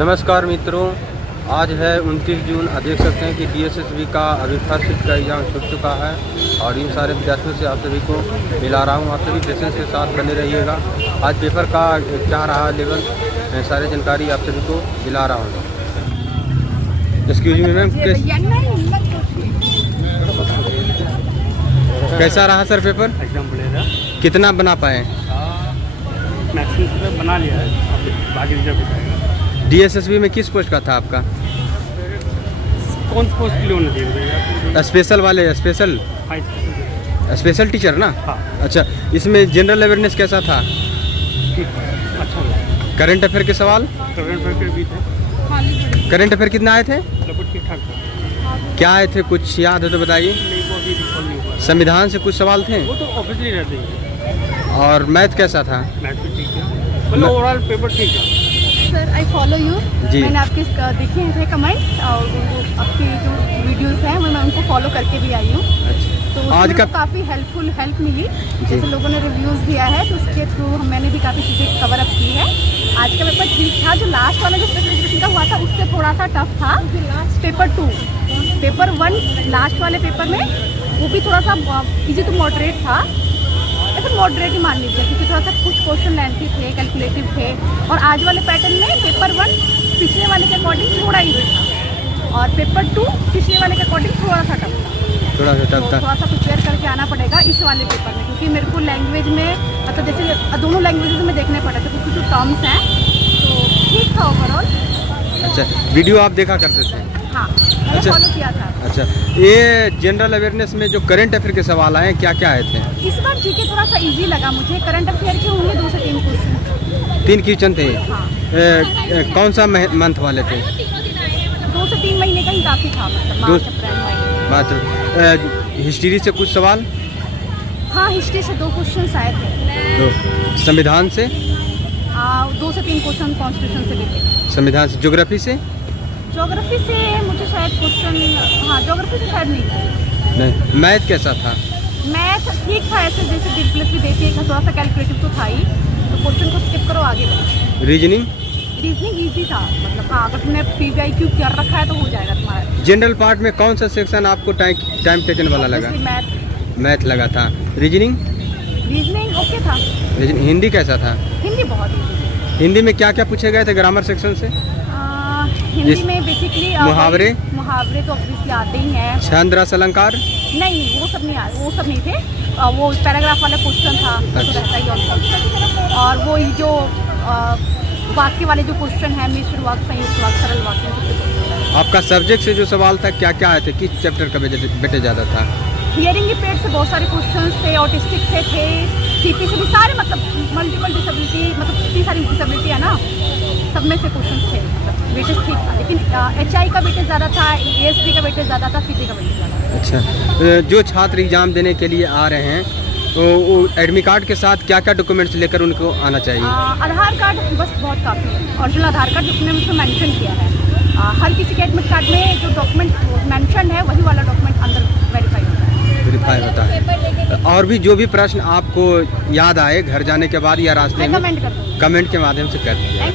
नमस्कार मित्रों, आज है 29 जून। आप देख सकते हैं कि DSSB का अभी फर्स्ट शिफ्ट का एग्ज़ाम छूट चुका है और इन सारे विद्यार्थियों से आप सभी को मिला रहा हूँ। आप सभी पेशेंस के साथ बने रहिएगा। आज पेपर का क्या रहा लेवल, सारी जानकारी आप सभी को दिला रहा हूँ। एक्सक्यूज मी मैम, कैसा रहा सर पेपर? एग्जाम बढ़िया। कितना बना पाए? मैक्सिमम बना लिया है, बाकी रिजल्ट आएगा। DSSB में किस पोस्ट का था आपका? कौन सी पोस्ट के लिए होना चाहिए? स्पेशल वाले, स्पेशल टीचर ना? हाँ। अच्छा, इसमें जनरल अवेयरनेस कैसा था? ठीक, अच्छा। करंट अफेयर के सवाल? करंट अफेयर भी थे। करंट अफेयर कितना आए थे? लगभग ठीक ठाक था। क्या आए थे, कुछ याद है तो बताइए। नहीं, वो अभी रिकॉल नहीं हुआ। संविधान से कुछ सवाल थे? वो तो ऑब्वियसली रहते हैं। और मैथ कैसा था? मैथ भी ठीक है, मतलब ओवरऑल पेपर ठीक है। Sir I follow you. जी। मैंने आपके देखे थे कमेंट्स और वो आपकी जो वीडियोस हैं वो मैं उनको फॉलो करके भी आई हूँ। तो आज का काफ़ी हेल्प मिली। जैसे लोगों ने रिव्यूज़ दिया है तो उसके थ्रू मैंने भी काफ़ी चीज़ें कवर अप की है। आज का पेपर ठीक था। जो लास्ट वाला जो स्पेशल एजुकेशन का हुआ था उससे थोड़ा सा टफ था। पेपर 2, पेपर 1 लास्ट वाले पेपर में वो भी थोड़ा सा इजी टू मॉडरेट था, फिर मॉडरेट ही मान लीजिए, क्योंकि थोड़ा सा कुछ क्वेश्चन लेंथी थे, कैलकुलेटिव थे। और आज वाले पैटर्न में पेपर 1 पिछले वाले के अकॉर्डिंग थोड़ा ईजी था और पेपर 2 पिछले वाले के अकॉर्डिंग थोड़ा सा टफ था। थोड़ा सा प्रिपेयर करके आना पड़ेगा इस वाले पेपर में, क्योंकि मेरे को लैंग्वेज में मतलब जैसे दोनों लैंग्वेजेस में देखने पड़े थे, क्योंकि जो टर्म्स हैं तो ठीक था ओवरऑल। अच्छा, वीडियो आप देखा करते थे? हाँ, मैंने फॉलो किया था। अच्छा, ये जनरल अवेयरनेस में जो करंट अफेयर के सवाल आए क्या क्या आए थे? इस बार जीके थोड़ा सा इजी लगा मुझे। करंट अफेयर के होंगे 2 से 3 क्वेश्चन। 3 क्वेश्चन थे? हाँ। कौन सा मंथ वाले थे? 2 से 3 महीने का ही काफ़ी था, मतलब मार्च अप्रैल मई। मात्र हिस्ट्री से कुछ सवाल? हाँ, हिस्ट्री से 2 क्वेश्चन आए थे। तो संविधान से 2 से 3 क्वेश्चन कॉन्स्टिट्यूशन से भी थे। संविधान से। ज्योग्राफी से? ज्योग्राफी से मुझे शायद क्वेश्चन, हाँ ज्योग्राफी से शायद नहीं। मैथ कैसा था? मैथ ठीक था, ऐसे जैसे डिप्लस भी देखिए, थोड़ा सा कैलकुलेटिव तो था ही, तो क्वेश्चन को स्किप करो, आगे बढ़ो। रीजनिंग ईजी था, मतलब हाँ, अगर तुमने PBIQ कर रखा है तो हो जाएगा तुम्हारा। जनरल पार्ट में कौन सा सेक्शन आपको टाइम टेकन वाला लगा? मैथ लगा था। रीजनिंग ओके था। हिंदी कैसा था? हिंदी बहुत ईजी। हिंदी में क्या क्या पूछे गए थे ग्रामर सेक्शन से? हिंदी में बेसिकली मुहावरे तो ऑब्वियसली आते ही हैं। छंद रस अलंकार? नहीं, वो सब नहीं थे। वो पैराग्राफ वाला क्वेश्चन था तो रहता ही ऑलमोस्ट। और वो जो वाक्य वाले जो क्वेश्चन है, मिश्र वाक्य, संयुक्त वाक्य, सरल वाक्य। आपका सब्जेक्ट से जो सवाल था क्या क्या आए थे? किस चैप्टर का बेटे ज़्यादा था? हियरिंग इम्पेयर्ड से बहुत सारे क्वेश्चंस थे, ऑटिस्टिक से थे, CP से भी सारे, मतलब मल्टीपल डिसेबिलिटी, मतलब इतनी सारी डिसेबिलिटी है ना, सब में से क्वेश्चन थे। मतलब वेटेज ठीक था, लेकिन HI का वेटेज ज़्यादा था, ASD का वेटेज ज़्यादा था, CP का वेटेज ज़्यादा था। अच्छा, जो छात्र एग्जाम देने के लिए आ रहे हैं तो वो एडमिट कार्ड के साथ क्या क्या डॉक्यूमेंट्स लेकर उनको आना चाहिए? आधार कार्ड बस बहुत काफ़ी है, ओरिजिनल आधार कार्ड जिसने मुझे मेंशन किया है। हर किसी के एडमिट कार्ड में जो डॉक्यूमेंट मेंशन है वही वाला डॉक्यूमेंट अंदर वेरीफाई होता है। और भी जो भी प्रश्न आपको याद आए घर जाने के बाद या रास्ते में कमेंट के माध्यम से कर दीजिए।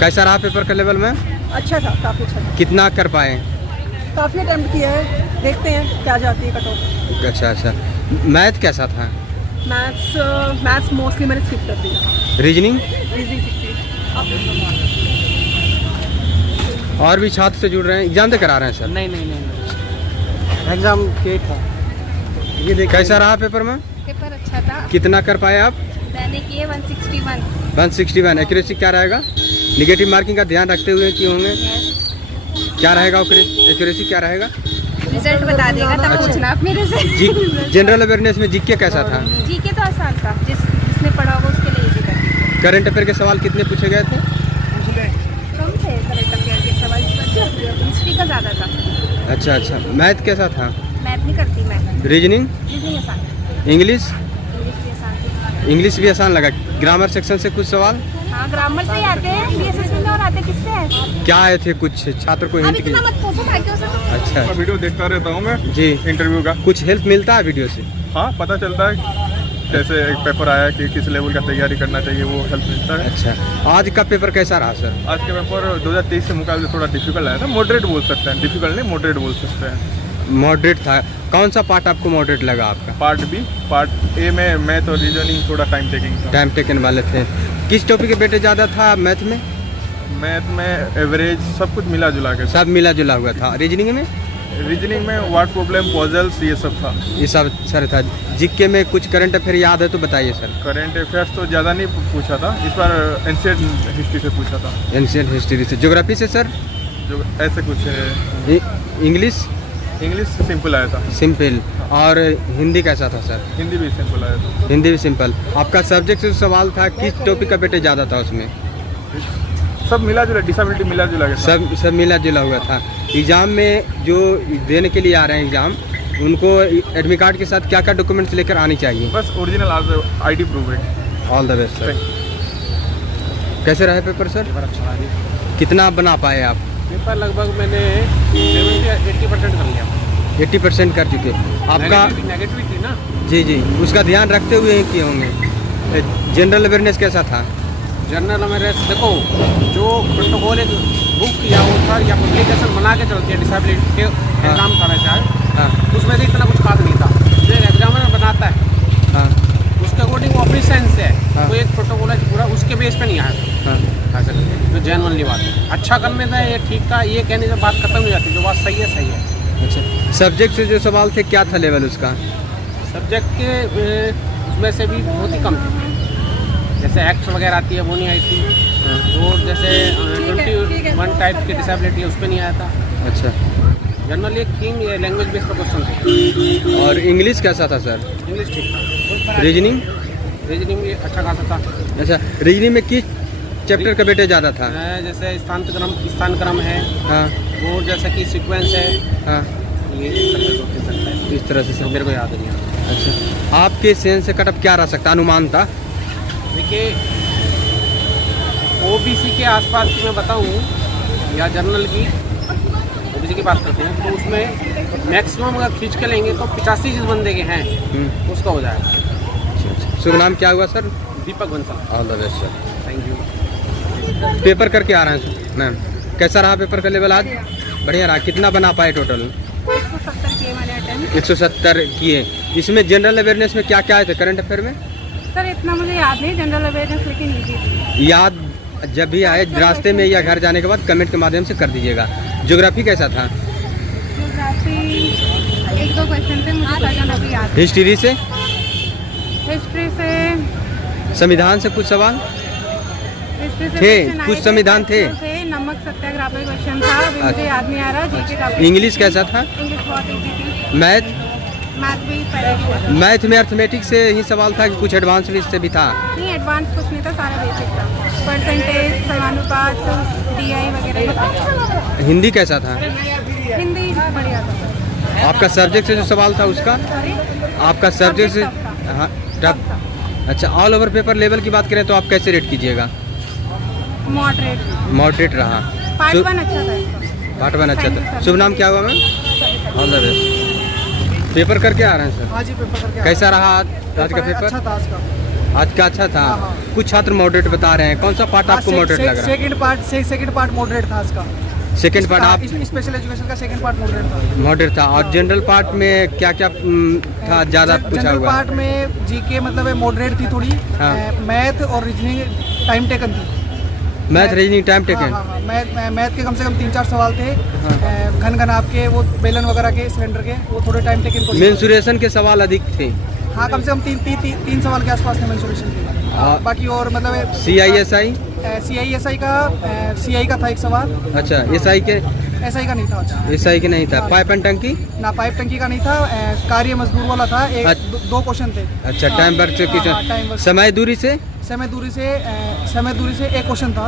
कैसा रहा पेपर का लेवल में? अच्छा था, काफ़ी अच्छा था। कितना कर पाए? काफ़ी अटेम्प्ट किया है, देखते हैं क्या जाती है कट ऑफ। अच्छा, मैथ कैसा था? मैथ्स मोस्टली मैंने स्किप कर दिया। रीजनिंग ठीक थी। और भी छात्र से जुड़ रहे हैं, एग्जाम देकर आ रहे हैं सर? नहीं, एग्जाम ठीक था। ये देख, कैसा रहा पेपर में? पेपर अच्छा था। कितना कर पाए आप? मैंने किए 161। 161। एक्यूरेसी क्या रहेगा? निगेटिव मार्किंग का ध्यान रखते हुए कि होंगे? क्या रहेगा एक्यूरेसी क्या रहेगा? रिजल्ट बता देगा, तब पूछना आप मेरे से। जनरल अवेयरनेस में जीके कैसा था? जीके तो आसान था, जिसने पढ़ा होगा उसके लिए इजी था। करंट अफेयर के सवाल कितने पूछे गए थे? कम थे करंट अफेयर के सवाल, हिस्ट्री का ज़्यादा था। अच्छा, मैथ कैसा था? मैथ नहीं करती मैं। रीजनिंग आसान। इंग्लिश भी आसान। इंग्लिश भी आसान लगा। ग्रामर सेक्शन से कुछ सवाल? हाँ, ग्रामर से ही आते हैं, DSSB में। और आते किससे है? क्या आए थे कुछ छात्र को? अब इतना मत पूछो भाई, क्यों सर? अच्छा, वीडियो देखता रहता हूँ मैं जी। इंटरव्यू का। कुछ हेल्प मिलता है वीडियो से? हाँ, पता चलता है। कैसे एक पेपर आया कि किस लेवल का तैयारी करना चाहिए, वो हेल्प मिलता है। अच्छा, आज का पेपर कैसा रहा सर? आज के पेपर 2023 से मुकाबले थोड़ा डिफिकल्ट आया था, मॉडरेट बोल सकते हैं, डिफिकल्ट नहीं मॉडरेट बोल सकते हैं। मॉडरेट था। कौन सा पार्ट आपको मॉडरेट लगा आपका? पार्ट बी, पार्ट ए में मैथ और रीजनिंग थोड़ा टाइम टेकिंग था। टाइम टेकन वाले थे। किस टॉपिक के बेटे ज़्यादा था मैथ में? मैथ में एवरेज सब कुछ मिला जुला के, सब मिला जुला हुआ था। रीजनिंग में? रीजनिंग में वर्ड प्रॉब्लम, पजल्स, ये सब था। ये सब सर था। जीके में कुछ करंट अफेयर याद है तो बताइए सर। करेंट अफेयर्स तो ज़्यादा नहीं पूछा था, इस बार एंशिएंट हिस्ट्री से पूछा था। एंशिएंट हिस्ट्री से। ज्योग्राफी से सर? जो ऐसे कुछ है। इंग्लिश? इंग्लिश सिंपल आया था। सिंपल। और हिंदी कैसा था सर? हिंदी भी सिंपल आया था। हिंदी भी सिंपल। आपका सब्जेक्ट से सवाल था, किस टॉपिक का बेटे ज़्यादा था उसमें? सब मिला जुला, डिसेबिलिटी मिला जुला के था। सब मिला जुला हुआ था। एग्ज़ाम में जो देने के लिए आ रहे हैं एग्ज़ाम, उनको एडमिट कार्ड के साथ क्या क्या डॉक्यूमेंट्स लेकर आनी चाहिए? बस ओरिजिनल ID प्रूफ है। All the best sir. कैसे रहे पेपर सर? पेपर अच्छा रहा। कितना बना पाए आप? पेपर लगभग मैंने 70-80% कर लिया। 80% कर चुके। आपका नेगेटिव थी ना? जी जी, उसका ध्यान रखते हुए ही किए होंगे। जनरल अवेयरनेस कैसा था? जनरल अवेयरनेस देखो, जो प्रोटोकॉल एक बुक या वो था या पब्लिकेशन बना के चलती है डिसेबिलिटी के एग्जाम का शायद, हाँ उसमें से इतना कुछ खास नहीं था। जो एक एग्जामिनर बनाता है हाँ उसके अकॉर्डिंग वो अपनी सेंस से हाँ। वो एक प्रोटोकॉल है पूरा उसके बेस पे नहीं आया हाँ। ऐसा करके। जो जेन्युइनली बात है, अच्छा करने से ये ठीक था, ये कहने से बात खत्म हो जाती। जो बात सही है सही है। अच्छा, सब्जेक्ट से जो सवाल थे क्या था लेवल उसका? सब्जेक्ट के उसमें से भी बहुत ही कम थे। जैसे एक्ट वगैरह आती है वो नहीं आई थी, और जैसे 21 टाइप की डिसेबिलिटी है उस पर नहीं आया था। अच्छा, जनरली एक किंग लैंग्वेज बेस्ड का क्वेश्चन था। और इंग्लिश कैसा था सर? इंग्लिश ठीक था। रीजनिंग? रीजनिंग भी अच्छा खासा था। अच्छा, रीजनिंग में किस चैप्टर का बेटे ज़्यादा था? जैसे स्थान क्रम है, हाँ और जैसे कि सीक्वेंस है, हाँ, ये सकता है इस तरह से तो सर। मेरे को याद नहीं आता। अच्छा, आपके सेंस से कटअप क्या रह सकता, अनुमान था? देखिए, OBC के आसपास की मैं बताऊँ या जनरल की, OBC की बात करते हैं तो उसमें मैक्सिमम अगर खींच के लेंगे तो 85 जिस बंदे के हैं उसका हो जाएगा। शुभ नाम क्या हुआ sir? Deepak Bansal. All the best sir. Thank you. Paper करके आ रहे हैं सर मैम, कैसा रहा पेपर का लेवल आज? बढ़िया रहा। कितना बना पाए टोटल? 170 किए मैंने अटेम्प्ट। 170 किए। इसमें जनरल अवेयरनेस में क्या क्या आए थे करंट अफेयर में? सर इतना मुझे याद नहीं, जनरल अवेयरनेस लेकिन ईजी थी। याद जब भी आए रास्ते में या घर जाने के बाद कमेंट के माध्यम से कर दीजिएगा। ज्योग्राफी कैसा था? ज्योग्राफी 1-2 क्वेश्चन थे मुझे पैटर्न अभी याद। हिस्ट्री से? हिस्ट्री से संविधान से कुछ सवाल हिस्ट्री से थे? question आए कुछ संविधान थे? नमक सत्याग्रह पे क्वेश्चन था, अभी मुझे याद नहीं आ रहा। जीके का इंग्लिश कैसा था? इंग्लिश बहुत ईजी थी। मैथ? मैथ भी पहले मैथ में अर्थमेटिक्स से ही सवाल था कि कुछ एडवांस भी इससे भी था? नहीं, एडवांस कुछ नहीं था, सारा बेसिक था। परसेंटेज, समानुपात, DI वगैरह। हिंदी कैसा था? हिंदी बढ़िया था। आपका सब्जेक्ट से जो सवाल था उसका? सॉरी, आपका सब्जेक्ट से? Subject tough हाँ टफ। अच्छा, ऑल ओवर पेपर लेवल की बात करें तो आप कैसे रेट कीजिएगा? मॉडरेट रहा। पार्ट शुभ- 1 अच्छा था इसका। पार्ट 1 अच्छा Thank you, था। sir. शुभ नाम क्या हुआ ma'am? All the best. Paper करके आ रहे हैं सर, हाँ जी, पेपर करके कैसा रहा आज का पेपर? अच्छा था आज का। आज का अच्छा था। हाँ, हाँ। कुछ छात्र मॉडरेट बता रहे हैं, कौन सा पार्ट आपको मॉडरेट लग रहा है? सेकंड पार्ट मॉडरेट था आज का। सेकंड पार्ट आप स्पेशल एजुकेशन का सेकंड पार्ट मॉडरेट था। मॉडरेट था। और जनरल पार्ट में क्या क्या था ज़्यादा पूछा जनरल हुआ? पार्ट में जीके मतलब मॉडरेट थी थोड़ी। हाँ। मैथ और रीजनिंग टाइम टेकन थी। Math reasoning time taken? हाँ, मैथ के कम से कम 3-4 सवाल थे। हाँ। घन आपके वो बेलन वगैरह के सिलेंडर के, वो थोड़े टाइम टेकन। मेंसुरेशन के सवाल अधिक थे? हाँ, कम से कम 3 सवाल के आसपास थे मेंसुरेशन के। हाँ। बाकी और मतलब CISI? CISI का CI का था एक सवाल। अच्छा, SI के? SI का नहीं था आज। SI के नहीं था। पाइप एंड टंकी? ना, पाइप टंकी का नहीं था। कार्य मजदूर वाला था। दो क्वेश्चन थे। अच्छा, टाइम वर्क से हाँ, time क्वेश्चन। work। समय दूरी से? समय दूरी से एक क्वेश्चन था।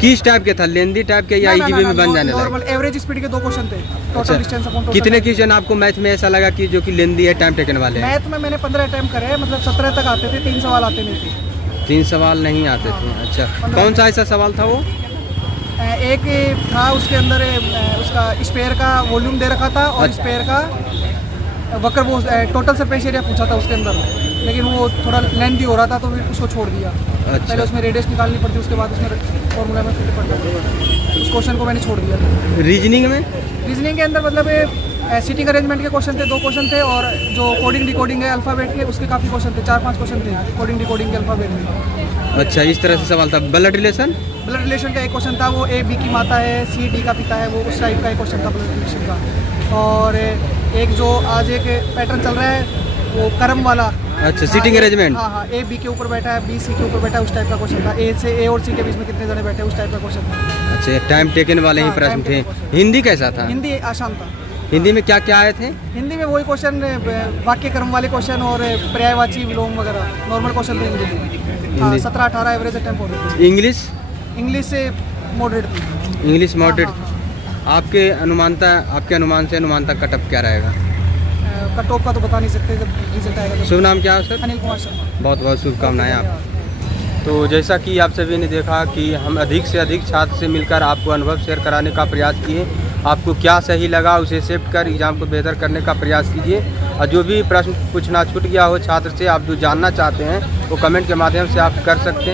किस टाइप के था, लेंदी टाइप के या IGB में बन जाने लगा? नॉर्मल एवरेज स्पीड के 2 क्वेश्चन थे। टोटल डिस्टेंस अपॉन कितने क्वेश्चन आपको मैथ में ऐसा लगा कि जो कि लेंदी है, टाइम टेकन वाले हैं? मैथ में मैंने 15 अटेम्प्ट करे, मतलब 17 तक आते थे, 3 सवाल आते नहीं थे। 3 सवाल नहीं आते थे। अच्छा, कौन सा ऐसा सवाल था वो? एक था उसके अंदर उसका स्पेयर का वॉल्यूम दे रखा था, और अच्छा। स्पेयर का वक्र वो टोटल सरफेस एरिया पूछा था उसके अंदर, लेकिन वो थोड़ा लेंथी हो रहा था तो फिर उसको छोड़ दिया। पहले उसमें रेडियस निकालनी पड़ती, उसके बाद उसमें फॉर्मूला में फिट पड़ता था। उस क्वेश्चन को मैंने छोड़ दिया। रीजनिंग में? रीजनिंग के अंदर मतलब सीटिंग अरेंजमेंट के क्वेश्चन थे, 2 क्वेश्चन थे, और जो कोडिंग डिकोडिंग है अल्फ़ाबेट के उसके काफ़ी क्वेश्चन थे, 4-5 क्वेश्चन थे कोडिंग डिकोडिंग के अल्फ़ाबेट में। अच्छा, इस तरह से सवाल था। Blood relation? ब्लड रिलेशन का एक क्वेश्चन था, वो A B की माता है, C D का पिता है, वो उस टाइप का एक क्वेश्चन था ब्लड रिलेशन का। और एक जो आज एक पैटर्न चल रहा है वो कर्म वाला। अच्छा, सीटिंग अरेंजमेंट? हाँ, A B के ऊपर बैठा है, B C के ऊपर बैठा है, उस टाइप का क्वेश्चन था। A और C के बीच में कितने जने बैठे हैं, उस टाइप का क्वेश्चन था। अच्छा, टाइम टेकन वाले ही प्रश्न थे। हिंदी कैसा था? हिंदी आसान था। हिंदी में क्या क्या आए थे? हिंदी में वही क्वेश्चन, वाक्य क्रम वाले क्वेश्चन और पर्यायवाची विलोम वगैरह नॉर्मल क्वेश्चन थे हिंदी में। 17-18 एवरेज अटेम्प्ट हो रहे थे। इंग्लिश? इंग्लिश से मॉडरेट थी। English moderate. आपके अनुमान से अनुमान तक कट ऑफ क्या रहेगा? कट ऑफ का तो बता नहीं सकते, जब रिजल्ट आएगा। शुभ नाम क्या है सर? अनिल कुमार शर्मा। बहुत बहुत शुभकामनाएं आप। तो जैसा कि आप सभी ने देखा कि हम अधिक से अधिक छात्र से मिलकर आपको अनुभव शेयर कराने का प्रयास किए। आपको क्या सही लगा उसे शिफ्ट कर एग्ज़ाम को बेहतर करने का प्रयास कीजिए। और जो भी प्रश्न पूछना छूट गया हो छात्र से, आप जो जानना चाहते हैं वो कमेंट के माध्यम से आप कर सकते हैं।